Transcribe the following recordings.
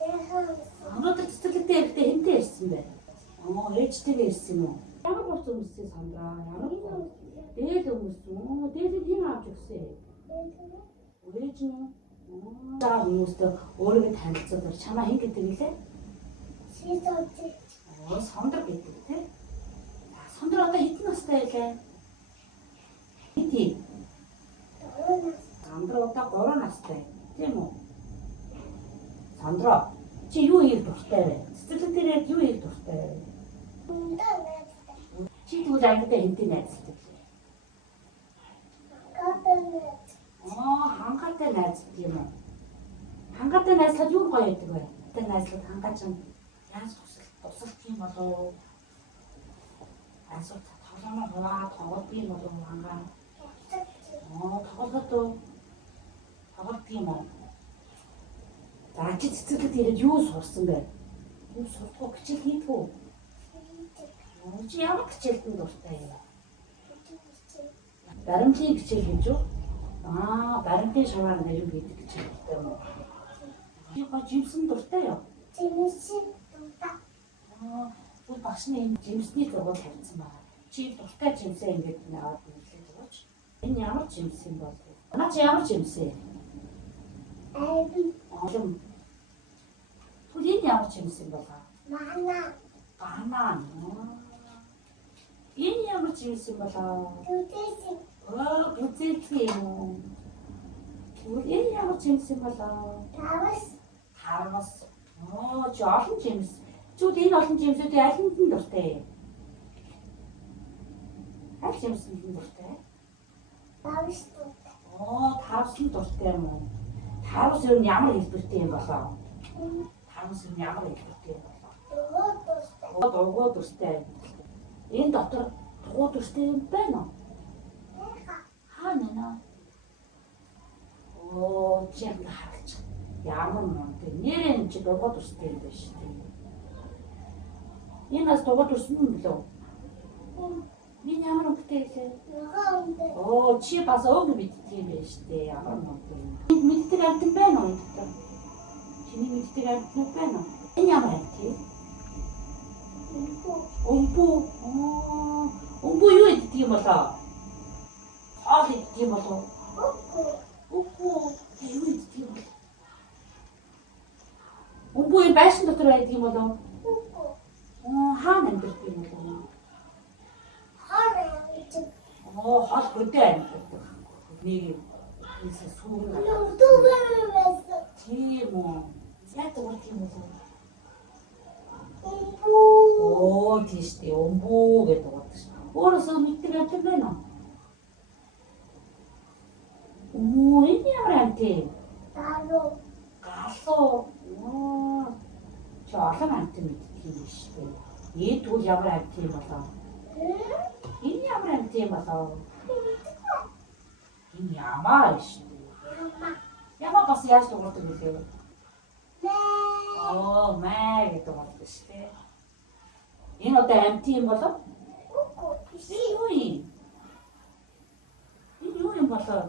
Өнөөдөр цэцэрлэгтэй ирэхдээ хэнтэй ирсэн бэ? Ээжтэйгээ ирсэн юм уу? Ямар гурц өмссөн сандраа? Ямар гурц? Дээл өмссөн. Дээлийг хэн авч өгсөн? Ээж нь. За хүмүүстэй өөрийгөө танилцуулбар чамаа хэн гэдэг нэлээ? Сондөр гэдэг тий. Сондөр одоо хэдэн настай байлаа? Хэдий? Сондөр одоо 3 настай. Тийм үү? Сондроо чи юу хийх дуртай вэ? Цэцэрлэг дээр юу хийх дуртай вэ? Чи тэгвэл ангидаа хэнтэй найзалдаг вэ? Хангаатай найзалдаг юм уу? Хангаатай найзлахад юу гоё байдаг вэ? Хангаатай найзлахад хангаач нь яаж тусалт юм болов? Асуулт тоглоом хуваа тоглолт юм болов хангаа? Тоглолт юм уу? За чи цэцэрлэгт ирээд юу сурсан бэ? Юу сурдгоо хичээл хийдгүү? Чи ямар хичээлд дуртай юм? Баримтын хичээл гэж юу? Баримтын шаваар нэр юм гэдэг хичээл дуртай юм уу? Чи гоо жимсэн дуртай юу? Жимсэн дуртай. Бүр багшны энэ жимсний зураг тавьсан байна. Чи дуртай жимсээ ингэж наваад нэрлэж өгөөч. Энэ ямар жимс юм бол? Наа чи ямар жимсээ? Түл энэ ямар жимс юм бол? Банан. Энэ ямар жимс юм бол? Бүтэц юм. Түл энэ ямар жимс юм бол? Тарвас. Чи олон жимс. Зүг энэ олон жимсүүдийн аль нь дуртай? Аль жимс нь дуртай? Тарвас дуртай. Тарвас нь дуртай юм уу? Тарвас юу ямар хэлбэртэй юм болоо? Тарвас юу ямар хэлбэртэй юм болоо? Дугуй дуртай. Энэ дотор дугуй дуртай юм байна уу? Хаана? Чи хараач. Ямар мөн тэ нэрэн чи дугуй дуртай юм байна шүү дээ. Энэ бас дугуй дурсан юм болов? Миний ямар өнгөтэй вэ? Чи бас өнгө мэддэг юм байна шүү дээ. Ямар мөнгө юм. Мэддэг амт байна уу энэ? Чиний мэддэг амт байна уу? Энэ ямар амт вэ? Өмбөө юу иддэг юм болоо? Хоол иддэг юм болоо? Юу иддэг юм бол? Өмбөө энэ байшин дотор байдаг юм болоо? Хаана амьдардаг юм болоо? Хоол хөдөө амьдардаг. Нэг сүүр. Тийм үү. Яг урд юм болоо? Тийш дээ. Өмбөө гэдэг утгатай шүү. Өөрөөсөө мэддэг амт байна уу? Энэ ямар амт вэ? Галуу. Чи олон амт мэддэг юм шүү дээ. Эд үл ямар амт юм болоо? Энэ ямар амт юм болоо? Энэ ямар шүү дээ. Ямар бас яаж дуурдаг вэ? Маа гэдэг утгатай шүү дээ. Энэ одоо амт юм болоо? Энэ юу юм болоо?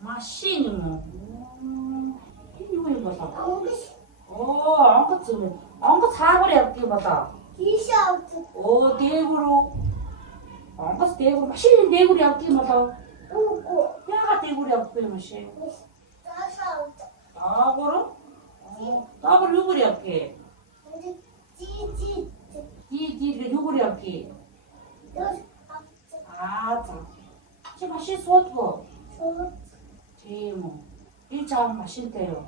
Машин юм уу? Энэ юу юм болоо? Онгоц юм. Онгоц хаагаар явдаг юм болоо? Тийшээ авдаг. Дээгүүр үү? Онгоц дээгүүр, машин дээгүүр явдаг юм болоо? Яагаад дээгүүр явдаг юм машин? Доогуур юугаар явдаг? Жи юугаар явдаг? За. Чи машин суудгүй? Тийм үү. Би жаа машинтай юу?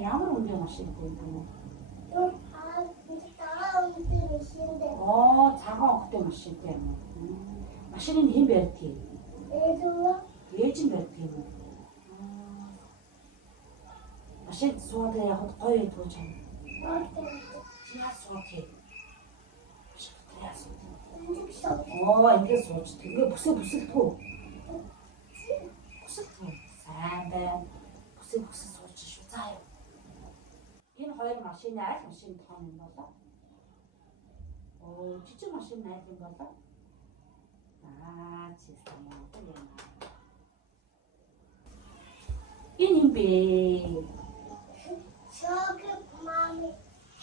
Ямар үнэтэй машинтай юм бэ? Цагаан өнгөтэй машинтай юм уу? Машиныг хэн барьдаг? Ээж нь барьдаг юм уу? Машин суудаа явахд гоё байдгүй ч юм. Чи яа суудгийг? Ингээд сууж. Тэгээ бүсэлдэггүй. Бүсэлдэггүй. Сайн байна. Бүсэл сууж шүү. За яа. Энэ хоёр машины аль машин том юм болоо? Жижиг машин найд юм болоо? Чистая модель юм. Энэ юм бэ?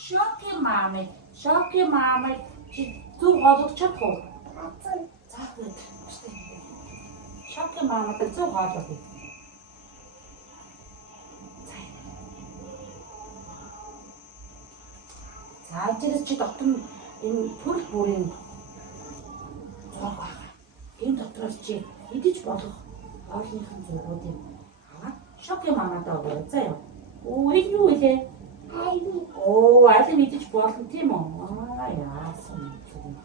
Шоки маамыг чи зөв ойлгож чадах уу? За good. Шоки маамыг зөв ойлгох. За тэрс чи дотор энэ төрөл бүрийн зураг байна. Энэ дотроос чи идэж болох хоолныхын зургуудыг аваад шоки маамадаа өгөө заяа. Оо энэ юу вэ? Оо алим идэж болно тийм үү? Аа яасан юм.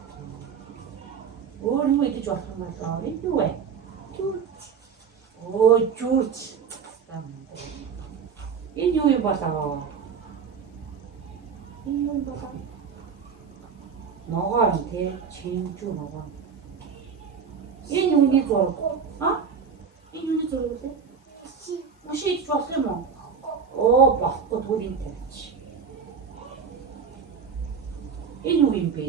Өөр юу идэж болох юм болоо? Энэ юу вэ? Жүүц. Оо жүүц. Энэ юу юм болоо? Энэ юу болоо? Ногоон тий чинжүү ногоон. Энэ юуны зураг? Энэ юуны зураг вэ? Машин идэж болох юм уу? Оо болохгүй түүний тавьчих. Энэ юу юм бэ?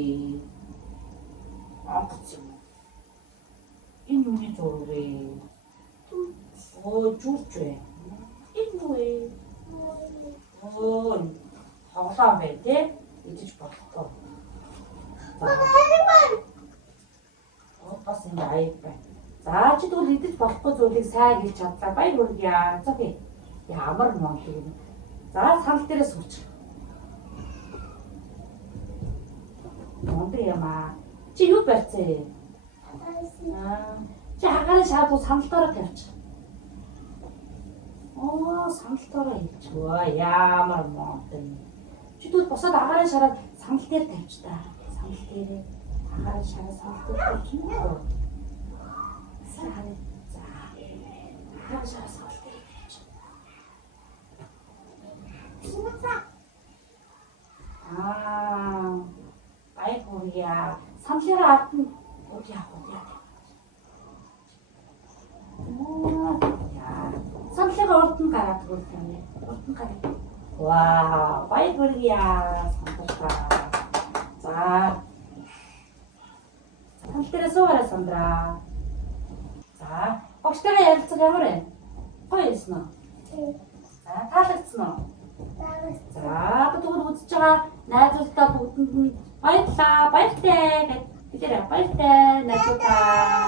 Онгоц юм. Энэ юуны зураг вэ? Оо жүүч вэ? Энэ юу вэ? Оо хоглоо бай тий идэж болохгүй. Бас энэ аяг бай. За чи тэгвэл идэж болохгүй зүйлийг сайн хийж чадлаа. Баяр хүргье. За тий. Ямар монт юм. За санал дээрээ сууч. Монт юм аа. Чи юу барьцээ? Чи хагарын шаардлагыг санал дээрээ тавьчих. Оо санал дээрээ хийчихвээ. Ямар монт юм. Чи тэгвэл босоод хагарын шараа санал дээр тавьч та. Санал дээрээ хагарын шараа санал дээр тавьчих юм уу? Сарай. За. Хагарын шараа санал дээр. Баяр хүргье. Саналаараа авсан уу яах вэ? Саналаараа урд нь гараад өгөх юм. Урд нь гараад. Вау, баяр хүргье. Саналаа. За. Санал дээр суугаарай Сандраа. За, багштайгаа ярилцах ямар вэ? Гоё юмсан уу? За, таалагдсан уу? За, тэгвэл үзэж байгаа найзуудаа бүгдэнд нь баярлалаа. Баяртай гэж хэлээрэй. Баяртай найзуудаа.